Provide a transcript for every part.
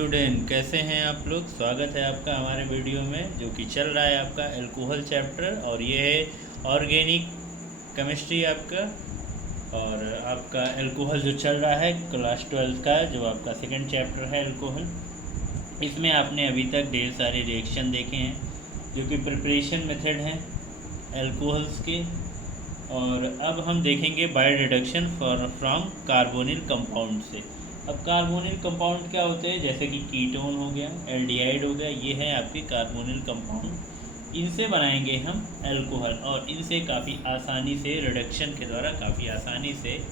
Student, कैसे हैं आप लोग। स्वागत है आपका हमारे वीडियो में जो कि चल रहा है आपका एल्कोहल चैप्टर, और ये है ऑर्गेनिक केमिस्ट्री आपका। और आपका एल्कोहल जो चल रहा है क्लास 12 का, जो आपका सेकंड चैप्टर है एल्कोहल। इसमें आपने अभी तक ढेर सारे रिएक्शन देखे हैं जो कि प्रिपरेशन मेथड हैं एल्कोहल्स के। और अब हम देखेंगे by reduction from carbonyl compound से। अब कार्बोनिल कंपाउंड क्या होते हैं, जैसे कि कीटोन हो गया, एल्डिहाइड हो गया, ये है आपके कार्बोनिल कंपाउंड। इनसे बनाएंगे हम एल्कोहल, और इनसे काफ़ी आसानी से रिडक्शन के द्वारा काफ़ी आसानी से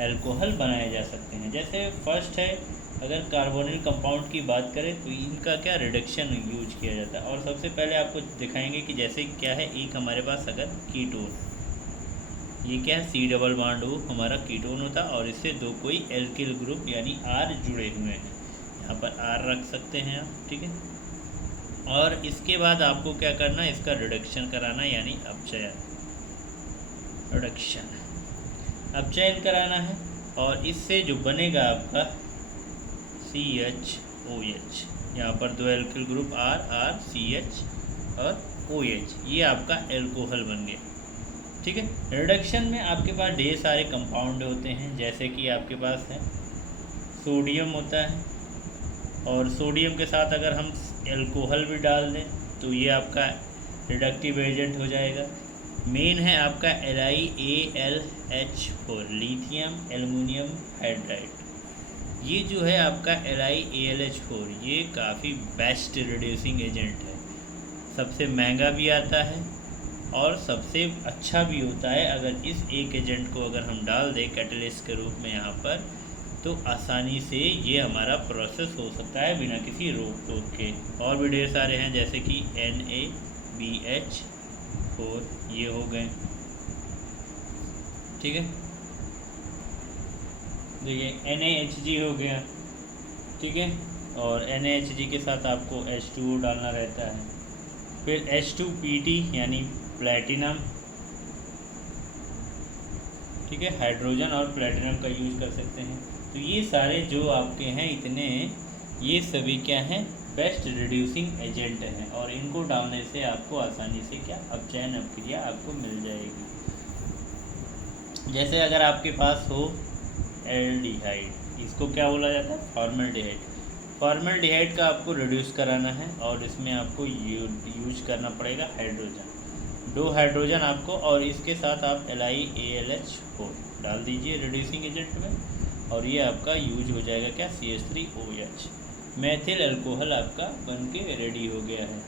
एल्कोहल बनाए जा सकते हैं। जैसे फर्स्ट है, अगर कार्बोनिल कंपाउंड की बात करें तो इनका क्या रिडक्शन यूज किया जाता है। और सबसे पहले आपको दिखाएंगे कि जैसे क्या है, एक हमारे पास अगर कीटोन, ये क्या है, सी डबल बॉन्ड हो हमारा कीटोन होता, और इससे दो कोई एल्किल ग्रुप यानी आर जुड़े हुए हैं। यहाँ पर आर रख सकते हैं आप, ठीक है। और इसके बाद आपको क्या करना है, इसका रिडक्शन कराना यानी अपचयन, रिडक्शन अपचयन कराना है। और इससे जो बनेगा आपका CHOH, यहाँ पर दो एल्किल ग्रुप आर CH और OH, ये आपका एल्कोहल बन गया, ठीक है। रिडक्शन में आपके पास ढेर सारे कंपाउंड होते हैं, जैसे कि आपके पास है सोडियम होता है, और सोडियम के साथ अगर हम एल्कोहल भी डाल दें तो ये आपका रिडक्टिव एजेंट हो जाएगा। मेन है आपका LiAlH4, लिथियम एल्युमिनियम हाइड्राइड। ये जो है आपका LiAlH4, ये काफ़ी बेस्ट रिड्यूसिंग एजेंट है, सबसे महंगा भी आता है और सबसे अच्छा भी होता है। अगर इस एक एजेंट को अगर हम डाल दें कैटलिस्ट के रूप में यहाँ पर, तो आसानी से ये हमारा प्रोसेस हो सकता है बिना किसी रोक टोक के। और भी ढेर सारे हैं, जैसे कि NaBH4, ये हो गए, ठीक है। देखिए NaHG हो गया, ठीक है। और NaHG के साथ आपको H2O डालना रहता है। फिर H2PT यानी प्लैटिनम, ठीक है, हाइड्रोजन और प्लैटिनम का यूज कर सकते हैं। तो ये सारे जो आपके हैं इतने, ये सभी क्या हैं, बेस्ट रिड्यूसिंग एजेंट हैं, और इनको डालने से आपको आसानी से क्या अपचयन अभिक्रिया आपको मिल जाएगी। जैसे अगर आपके पास हो एल्डिहाइड, इसको क्या बोला जाता है, फॉर्मल्डिहाइड। फॉर्मल्डिहाइड का आपको रिड्यूस कराना है, और इसमें आपको यूज करना पड़ेगा हाइड्रोजन, 2 हाइड्रोजन आपको, और इसके साथ आप LiAlH4 डाल दीजिए रिड्यूसिंग एजेंट में, और ये आपका यूज हो जाएगा क्या, CH3OH, मैथिल अल्कोहल आपका बन के रेडी हो गया है।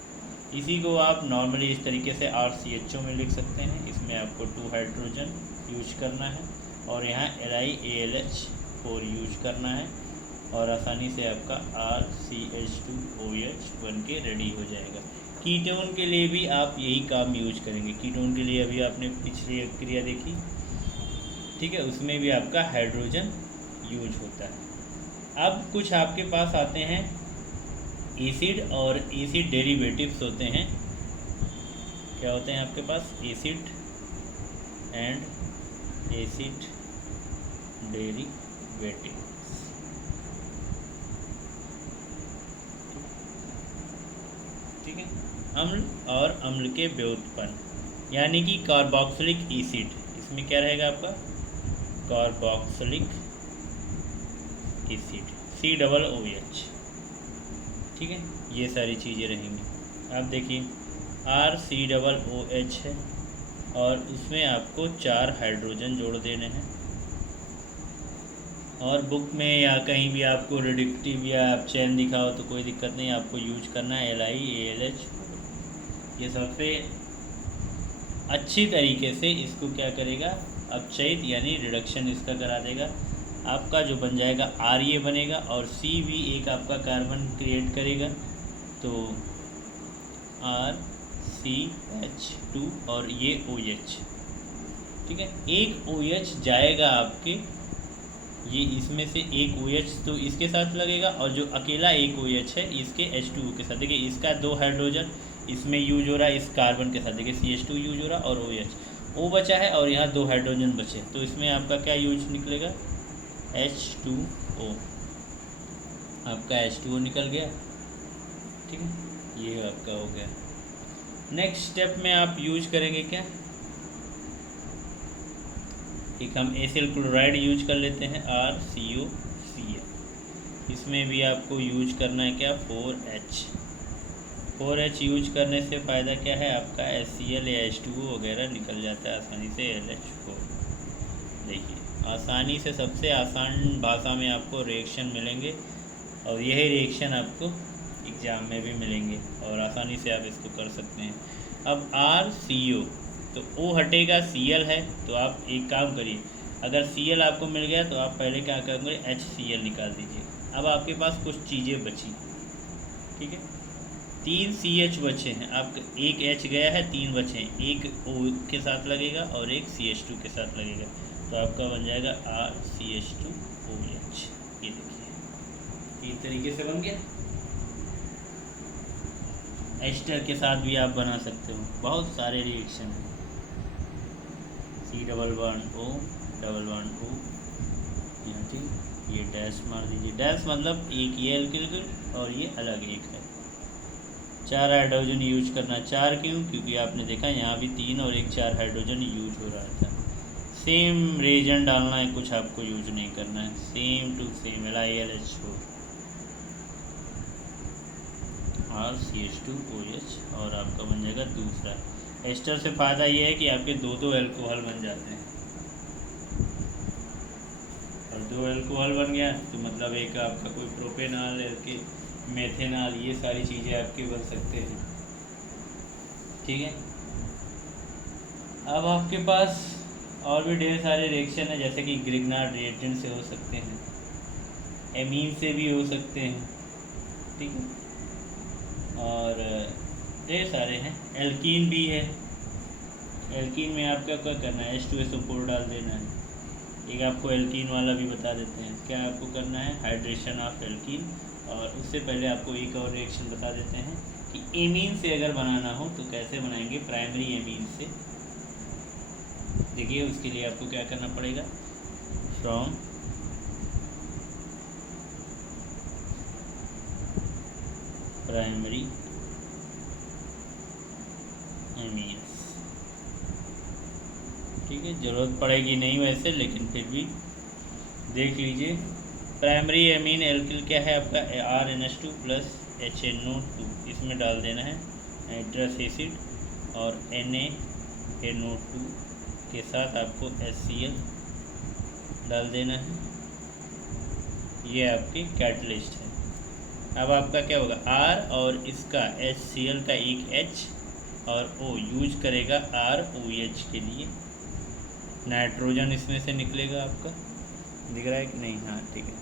इसी को आप नॉर्मली इस तरीके से RCHO में लिख सकते हैं। इसमें आपको 2 हाइड्रोजन यूज करना है, और यहाँ LiAlH4 यूज करना है, और आसानी से आपका RCH2OH बन के रेडी हो जाएगा। कीटोन के लिए भी आप यही काम यूज करेंगे। कीटोन के लिए अभी आपने पिछली क्रिया देखी, ठीक है, उसमें भी आपका हाइड्रोजन यूज होता है। अब कुछ आपके पास आते हैं एसिड और एसिड डेरिवेटिव्स होते हैं। क्या होते हैं आपके पास, एसिड एंड एसिड डेरिवेटिव, ठीक है। अम्ल और अम्ल के व्युत्पन्न यानी कि कार्बोक्सिलिक एसिड, इसमें क्या रहेगा आपका, कार्बोक्सिलिक एसिड COOH, ठीक है। ये सारी चीज़ें रहेंगी। आप देखिए RCOOH है, और इसमें आपको 4 हाइड्रोजन जोड़ देने हैं। और बुक में या कहीं भी आपको रिडक्टिव या अपचयन दिखा हो तो कोई दिक्कत नहीं, आपको यूज करना है LiAlH4। ये सबसे अच्छी तरीके से इसको क्या करेगा, अपचयित यानी रिडक्शन इसका करा देगा। आपका जो बन जाएगा R ये बनेगा, और C भी एक आपका कार्बन क्रिएट करेगा, तो RCH2 और ये OH, ठीक है। एक OH जाएगा आपके, ये इसमें से एक OH तो इसके साथ लगेगा, और जो अकेला एक OH है इसके H2O के साथ। देखिए इसका 2 हाइड्रोजन इसमें यूज हो रहा है, इस कार्बन के साथ देखिए CH2 यूज हो रहा है, और OH बचा है, और यहाँ 2 हाइड्रोजन बचे, तो इसमें आपका क्या यूज निकलेगा, H2O, आपका H2O निकल गया। ठीक है, ये आपका हो गया। नेक्स्ट स्टेप में आप यूज करेंगे क्या, एक हम एसिल क्लोराइड यूज कर लेते हैं RCOCl। इसमें भी आपको यूज करना है क्या 4H यूज करने से फ़ायदा क्या है, आपका HCl या H2O वगैरह निकल जाता है आसानी से LH4। देखिए आसानी से, सबसे आसान भाषा में आपको रिएक्शन मिलेंगे और यही रिएक्शन आपको एग्ज़ाम में भी मिलेंगे और आसानी से आप इसको कर सकते हैं। अब RCO तो O हटेगा, Cl है, तो आप एक काम करिए, अगर Cl आपको मिल गया तो आप पहले क्या करेंगे HCl निकाल दीजिए। अब आपके पास कुछ चीज़ें बची, ठीक है, 3 CH बचे हैं, आपका एक H गया है, 3 बचे हैं, एक O के साथ लगेगा और एक CH2 के साथ लगेगा, तो आपका बन जाएगा RCH2OH। ये देखिए इस तरीके से बन गया। एस्टर के साथ भी आप बना सकते हो, बहुत सारे रिएक्शन हैं। C++O यहाँ ठीक, ये डैश मार दीजिए, डैश मतलब एक ये एल्किल और ये अलग एक है। 4 हाइड्रोजन यूज करना, 4 क्यों, क्योंकि आपने देखा यहाँ भी 3 और एक 4 हाइड्रोजन यूज हो रहा था। सेम रेजन डालना है, कुछ आपको यूज नहीं करना है, same to same LiLH4 RCH2OH और आपका बन जाएगा दूसरा। एस्टर से फ़ायदा ये है कि आपके दो एल्कोहल बन जाते हैं, और 2 एल्कोहल बन गया तो मतलब एक आपका कोई प्रोपेनॉल के मेथेनॉल, ये सारी चीज़ें आपके बन सकते हैं। ठीक है, अब आपके पास और भी ढेर सारे रिएक्शन है, जैसे कि ग्रिग्नार्ड रिएजेंट से हो सकते हैं, एमीन से भी हो सकते हैं, ठीक है, और ढेर सारे हैं। एल्कीन भी है, एल्कीन में आपका क्या करना है, H2SO4 डाल देना है। एक आपको एल्कीन वाला भी बता देते हैं, क्या आपको करना है, हाइड्रेशन ऑफ एल्कीन। और उससे पहले आपको एक और रिएक्शन बता देते हैं कि एमीन से अगर बनाना हो तो कैसे बनाएंगे, प्राइमरी एमीन से। देखिए उसके लिए आपको क्या करना पड़ेगा, फ्रॉम प्राइमरी एमीन्स, ठीक है, ज़रूरत पड़ेगी नहीं वैसे, लेकिन फिर भी देख लीजिए। प्राइमरी एमीन एल्किल क्या है आपका, RNH2 + HNO2, इसमें डाल देना है नाइट्रस एसिड और NaNO2 के साथ आपको HCl डाल देना है, ये आपकी कैटलिस्ट है। अब आपका क्या होगा, R और इसका HCl का एक H और O यूज करेगा ROH के लिए, नाइट्रोजन इसमें से निकलेगा आपका, दिख रहा है कि नहीं, हाँ ठीक है,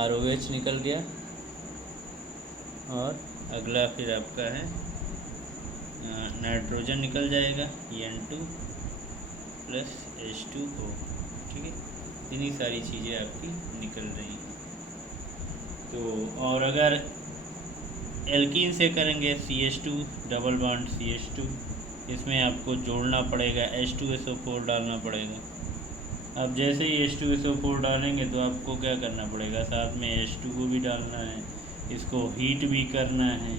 ROH निकल गया। और अगला फिर आपका है नाइट्रोजन निकल जाएगा, N2 + H2O, ठीक है, इतनी सारी चीज़ें आपकी निकल रही हैं। तो और अगर एल्कीन से करेंगे CH2 डबल बॉन्ड CH2, इसमें आपको जोड़ना पड़ेगा, H2SO4 डालना पड़ेगा। अब जैसे ही H2SO4 डालेंगे तो आपको क्या करना पड़ेगा, साथ में H2O भी डालना है, इसको हीट भी करना है,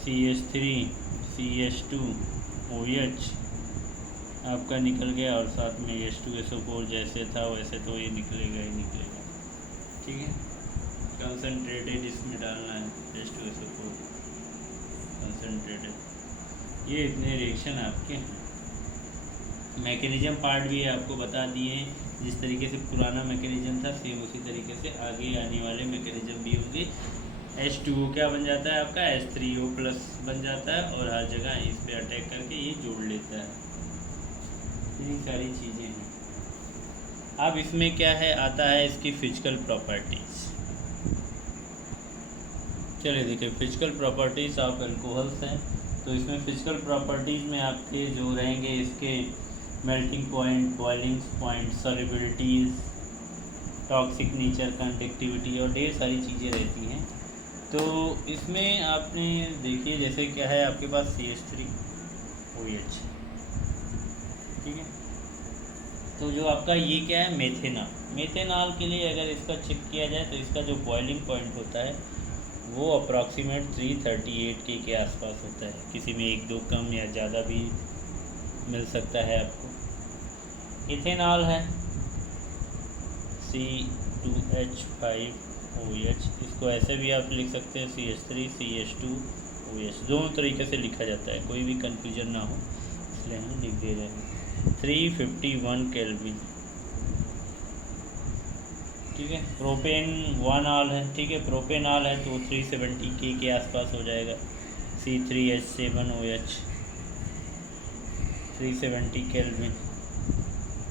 CH3CH2OH आपका निकल गया, और साथ में H2SO4 जैसे था वैसे तो ये निकलेगा ही निकलेगा, ठीक है। कंसनट्रेटेड इसमें डालना है H2SO4 कंसनट्रेटेड। ये इतने रिएक्शन आपके हैं। मैकेनिज्म पार्ट भी आपको बता दिए, जिस तरीके से पुराना मैकेनिज्म था सेम उसी तरीके से आगे आने वाले मैकेनिज्म भी होंगे। H2O क्या बन जाता है आपका, H3O+ बन जाता है और हर जगह इस पे अटैक करके ये जोड़ लेता है। इतनी सारी चीज़ें हैं। अब इसमें क्या है, आता है इसकी फिजिकल प्रॉपर्टीज़। चलिए देखिए, फिजिकल प्रॉपर्टीज़ ऑफ एल्कोहल्स हैं। तो इसमें फिजिकल प्रॉपर्टीज़ में आपके जो रहेंगे, इसके melting point, boiling point, solubilities, toxic nature, conductivity और ढेर सारी चीज़ें रहती हैं। तो इसमें आपने देखिए, जैसे क्या है आपके पास CH3OH, ठीक है, तो जो आपका ये क्या है, मेथेनॉल। मेथेनॉल के लिए अगर इसका चेक किया जाए तो इसका जो बॉइलिंग पॉइंट होता है वो अप्रॉक्सीमेट 338 के आसपास होता है। किसी में एक दो कम या ज़्यादा भी मिल सकता है आपको। इथेनॉल है C2H5OH, इसको ऐसे भी आप लिख सकते हैं CH3CH2OH, दोनों तरीके से लिखा जाता है, कोई भी कन्फ्यूजन ना हो इसलिए हम लिख दे रहे हैं। 351 केल्विन, ठीक है। प्रोपेन वन है, ठीक है। प्रोपेनॉल है तो 370 के आसपास हो जाएगा। C3H7OH 370 kelvin.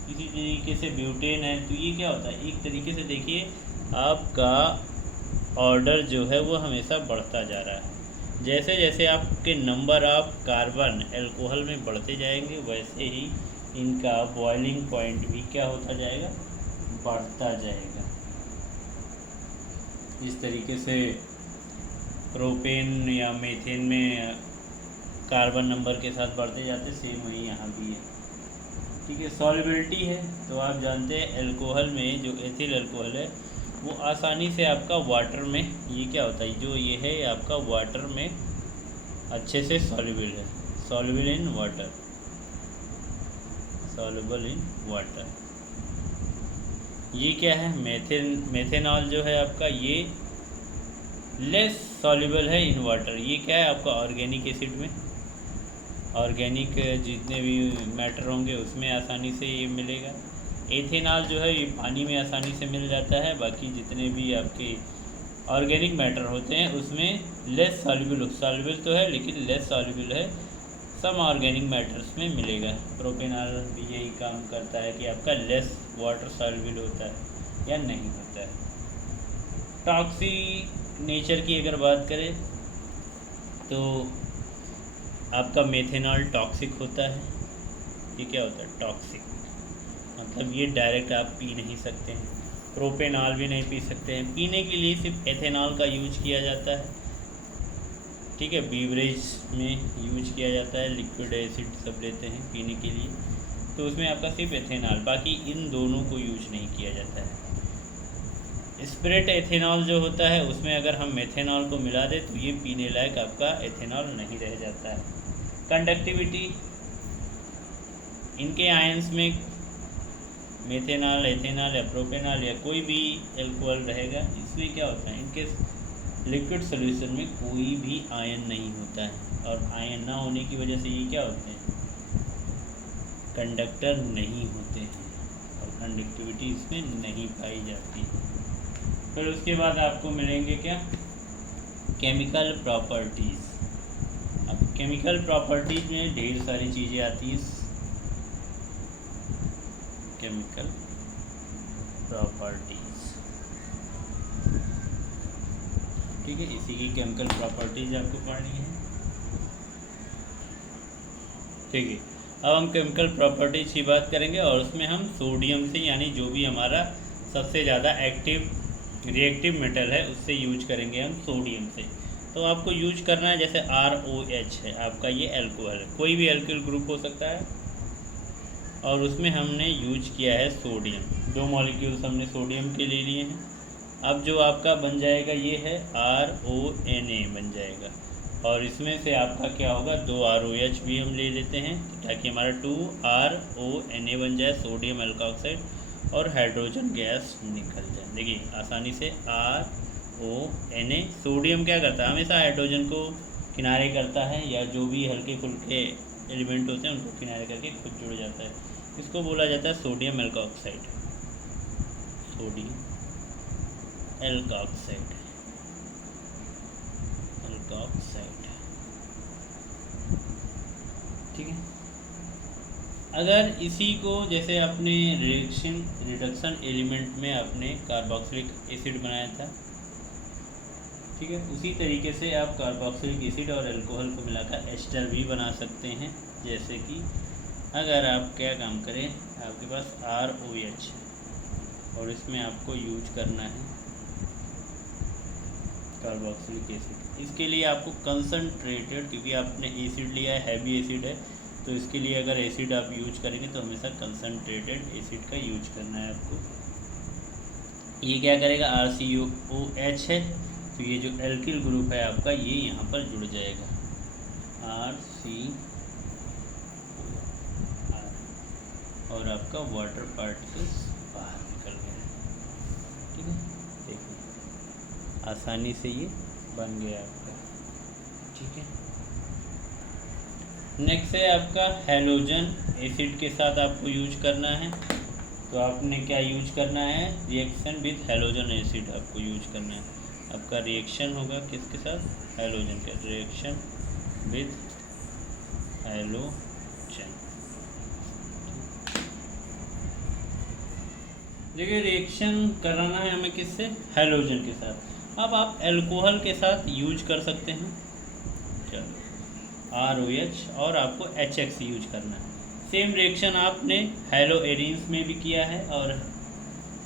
इसी तरीके से ब्यूटेन है, तो ये क्या होता है, एक तरीके से देखिए आपका ऑर्डर जो है वो हमेशा बढ़ता जा रहा है। जैसे जैसे आपके नंबर ऑफ कार्बन एल्कोहल में बढ़ते जाएंगे वैसे ही इनका बॉइलिंग पॉइंट भी क्या होता जाएगा, बढ़ता जाएगा। इस तरीके से प्रोपेन या मीथेन में कार्बन नंबर के साथ बढ़ते जाते, सेम वही यहाँ भी है, ठीक है। सॉल्युबिलिटी है तो आप जानते हैं एल्कोहल में जो एथिल अल्कोहल है वो आसानी से आपका वाटर में, ये क्या होता है, जो ये है आपका वाटर में अच्छे से सॉल्युबल है, soluble in water, soluble in water. ये क्या है, मेथेनॉल जो है आपका ये लेस सॉल्युबल है इन वाटर। ये क्या है आपका ऑर्गेनिक एसिड में, ऑर्गेनिक जितने भी मैटर होंगे उसमें आसानी से ये मिलेगा। एथेनॉल जो है ये पानी में आसानी से मिल जाता है, बाकी जितने भी आपके ऑर्गेनिक मैटर होते हैं उसमें लेस सॉल्युबल, सॉल्युबल तो है लेकिन लेस सॉल्युबल है, सम ऑर्गेनिक मैटर्स में मिलेगा। प्रोपेनॉल भी यही काम करता है कि आपका लेस वाटर सॉल्युबल होता है या नहीं होता है। टॉक्सिक नेचर की अगर बात करें तो आपका मेथेनॉल टॉक्सिक होता है। ये क्या होता है, टॉक्सिक मतलब ये डायरेक्ट आप पी नहीं सकते हैं। प्रोपेनॉल भी नहीं पी सकते हैं, पीने के लिए सिर्फ एथेनॉल का यूज किया जाता है, ठीक है। बीवरेज में यूज किया जाता है, लिक्विड एसिड सब लेते हैं पीने के लिए, तो उसमें आपका सिर्फ एथेनॉल, बाकी इन दोनों को यूज नहीं किया जाता है। स्प्रिट एथेनॉल जो होता है उसमें अगर हम मेथेनॉल को मिला दें तो ये पीने लायक आपका एथेनॉल नहीं रह जाता है। कंडक्टिविटी, इनके आयंस में मेथेनॉल, एथेनॉल या प्रोपेनॉल या कोई भी एल्कोहल रहेगा, इसमें क्या होता है, इनके लिक्विड सॉल्यूशन में कोई भी आयन नहीं होता है, और आयन ना होने की वजह से ये क्या होते हैं, कंडक्टर नहीं होते हैं और कंडक्टिविटी इसमें नहीं पाई जाती है। फिर उसके बाद आपको मिलेंगे क्या, केमिकल प्रॉपर्टीज़। अब केमिकल प्रॉपर्टीज़ में ढेर सारी चीज़ें आती हैं। केमिकल प्रॉपर्टीज़, ठीक है, इसी की केमिकल प्रॉपर्टीज़ आपको पढ़नी है, ठीक है। अब हम केमिकल प्रॉपर्टीज़ की बात करेंगे और उसमें हम सोडियम से, यानी जो भी हमारा सबसे ज़्यादा एक्टिव रिएक्टिव मेटल है उससे यूज करेंगे हम सोडियम से। तो आपको यूज करना है, जैसे ROH है आपका, ये एल्कोहल है, कोई भी एल्किल ग्रुप हो सकता है, और उसमें हमने यूज किया है सोडियम। 2 मॉलिक्यूल्स हमने सोडियम के ले लिए हैं। अब जो आपका बन जाएगा ये है RONA बन जाएगा, और इसमें से आपका क्या होगा, 2 ROH भी हम ले लेते हैं ताकि हमारा 2RONA बन जाए, सोडियम एल्कोक्साइड, और हाइड्रोजन गैस निकल जाए। देखिए आसानी से RONA, सोडियम क्या करता है, हमेशा हाइड्रोजन को किनारे करता है, या जो भी हल्के फुल्के एलिमेंट होते हैं उनको किनारे करके खुद जुड़ जाता है, इसको बोला जाता है sodium alkoxide, sodium alkoxide, alkoxide, ठीक है। अगर इसी को जैसे अपने रिडक्शन एलिमेंट में आपने कार्बोक्सिलिक एसिड बनाया था, ठीक है, उसी तरीके से आप कार्बोक्सिलिक एसिड और अल्कोहल को मिलाकर एस्टर भी बना सकते हैं। जैसे कि अगर आप क्या काम करें, आपके पास ROH और इसमें आपको यूज करना है कार्बोक्सिलिक एसिड, इसके लिए आपको कंसनट्रेटेड, क्योंकि आपने एसिड लिया है, हैवी एसिड है, तो इसके लिए अगर एसिड आप यूज करेंगे तो हमेशा कंसनट्रेटेड एसिड का यूज करना है आपको। ये क्या करेगा, RCOOH है, तो ये जो एल्किल ग्रुप है आपका ये यहाँ पर जुड़ जाएगा, RCOR, और आपका वाटर पार्टिकल्स बाहर निकल गया। ठीक है, देखिए आसानी से ये बन गया आपका। ठीक है, नेक्स्ट है आपका हैलोजन एसिड के साथ आपको यूज करना है। तो आपने क्या यूज करना है, रिएक्शन विद हैलोजन एसिड आपको यूज करना है। आपका रिएक्शन होगा किसके साथ, हैलोजन के, रिएक्शन विद हैलोजन। देखिए रिएक्शन कराना है हमें किससे, हैलोजन के साथ। अब आप अल्कोहल के साथ यूज कर सकते हैं, चलो ROH, और आपको HX यूज करना है। सेम रिएक्शन आपने हैलो एरिन्स में भी किया है और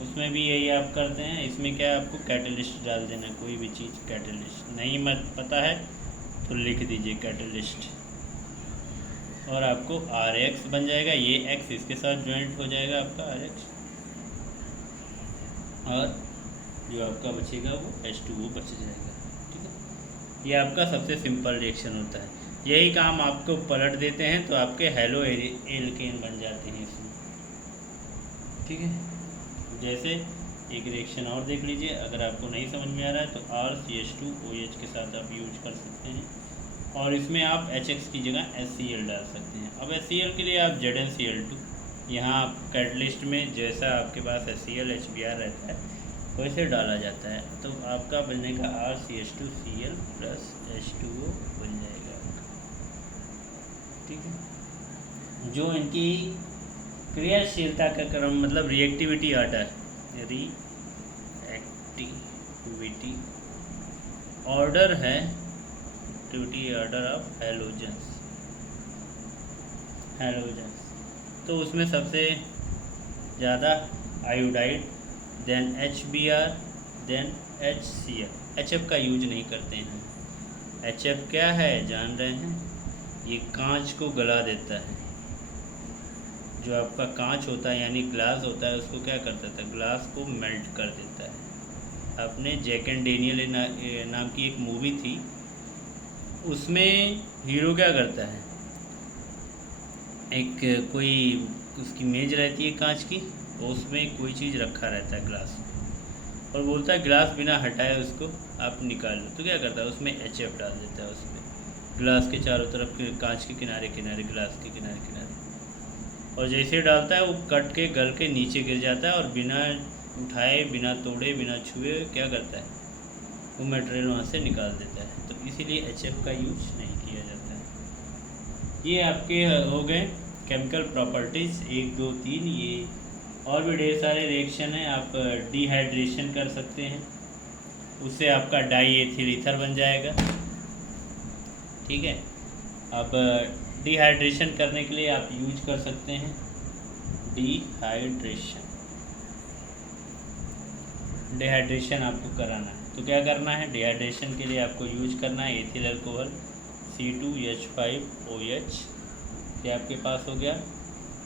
उसमें भी यही आप करते हैं। इसमें क्या है, आपको कैटलिस्ट डाल देना, कोई भी चीज़ कैटलिस्ट, नहीं मत पता है तो लिख दीजिए कैटलिस्ट, और आपको RX बन जाएगा। ये X इसके साथ ज्वाइंट हो जाएगा आपका RX, और जो आपका बचेगा वो H2O बच जाएगा। ठीक है, ये आपका सबसे सिंपल रिएक्शन होता है। यही काम आपको पलट देते हैं तो आपके हैलो एल्केन बन जाते हैं इसमें। ठीक है, जैसे एक रिएक्शन और देख लीजिए, अगर आपको नहीं समझ में आ रहा है तो RCH2OH के साथ आप यूज कर सकते हैं, और इसमें आप HX की जगह HCl डाल सकते हैं। अब HCl के लिए आप ZnCl2, यहाँ कैटलिस्ट में जैसा आपके पास HCl HBr रहता है वैसे डाला जाता है, तो आपका बनेगा RCH2Cl प्लस H2O बन जाएगा। ठीक है, जो इनकी क्रियाशीलता का क्रम मतलब रिएक्टिविटी ऑर्डर, रिएक्टिविटी ऑर्डर है, एक्टिविटी ऑर्डर ऑफ हैलोजन्स, तो उसमें सबसे ज़्यादा iodide, then HBr, then HCl। HF का यूज नहीं करते हैं। HF क्या है जान रहे हैं, ये कांच को गला देता है। जो आपका कांच होता है यानी ग्लास होता है उसको क्या करता था, ग्लास को मेल्ट कर देता है। आपने जैक एंड डेनियल नाम की एक मूवी थी, उसमें हीरो क्या करता है, एक कोई उसकी मेज रहती है कांच की, उसमें कोई चीज़ रखा रहता है ग्लास, और बोलता है ग्लास बिना हटाए उसको आप निकाल लो। तो क्या करता है, उसमें HF डाल देता है, उसमें ग्लास के चारों तरफ कांच के किनारे किनारे, ग्लास के किनारे किनारे, और जैसे डालता है वो कट के गल के नीचे गिर जाता है, और बिना उठाए, बिना तोड़े, बिना छुए क्या करता है, वो मटेरियल वहाँ से निकाल देता है। तो इसीलिए HF का यूज नहीं किया जाता है। ये आपके हो गए केमिकल प्रॉपर्टीज़ 1, 2, 3। ये और भी ढेर सारे रिएक्शन हैं, आप डिहाइड्रेशन कर सकते हैं, उससे आपका डाई एथिल ईथर बन जाएगा। ठीक है, अब डिहाइड्रेशन करने के लिए आप यूज कर सकते हैं डिहाइड्रेशन आपको कराना है तो क्या करना है, डिहाइड्रेशन के लिए आपको यूज करना है एथिल अल्कोहल C2H5OH। ये आपके पास हो गया,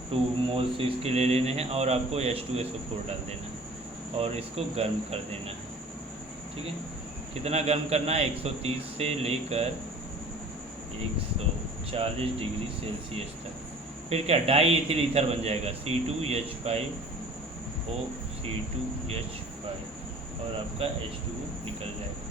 2 मोल्स इसके ले लेने हैं, और आपको H2SO4 डाल देना है और इसको गर्म कर देना है। ठीक है, कितना गर्म करना है, 130 से लेकर 140 डिग्री सेल्सियस तक। फिर क्या, डाई एथिल ईथर बन जाएगा C2H5O, C2H5, और आपका H2O निकल जाएगा।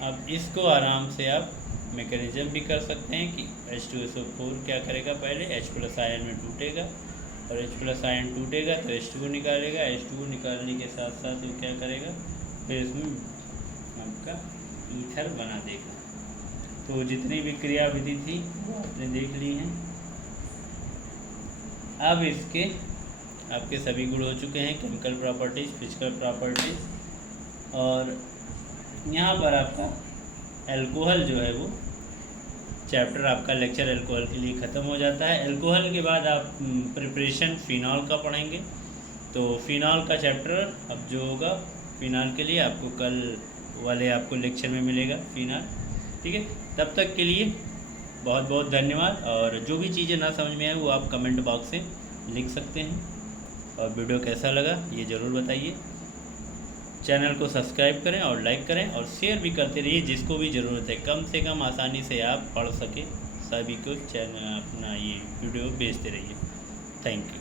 अब इसको आराम से आप मैकेनिज्म भी कर सकते हैं कि H2SO4 क्या करेगा, पहले H+ आयन में टूटेगा, और H+ आयन टूटेगा तो H2O निकालेगा, H2O निकालने के साथ साथ वो क्या करेगा, फिर इसमें आपका ईथर बना देगा। तो जितनी भी क्रियाविधि थी वो आपने देख ली हैं। अब इसके आपके सभी गुण हो चुके हैं, केमिकल प्रॉपर्टीज़, फिजिकल प्रॉपर्टीज़, और यहाँ पर आपका अल्कोहल जो है वो चैप्टर आपका लेक्चर अल्कोहल के लिए ख़त्म हो जाता है। अल्कोहल के बाद आप प्रिपरेशन फ़िनॉल का पढ़ेंगे, तो फ़िनॉल का चैप्टर अब जो होगा फ़िनॉल के लिए आपको कल वाले आपको लेक्चर में मिलेगा फ़िनॉल। ठीक है, तब तक के लिए बहुत बहुत धन्यवाद। और जो भी चीज़ें ना समझ में आए वो आप कमेंट बॉक्स में लिख सकते हैं। और वीडियो कैसा लगा ये ज़रूर बताइए। चैनल को सब्सक्राइब करें और लाइक करें और शेयर भी करते रहिए जिसको भी ज़रूरत है, कम से कम आसानी से आप पढ़ सकें। सभी को चैनल अपना ये वीडियो भेजते रहिए। Thank you.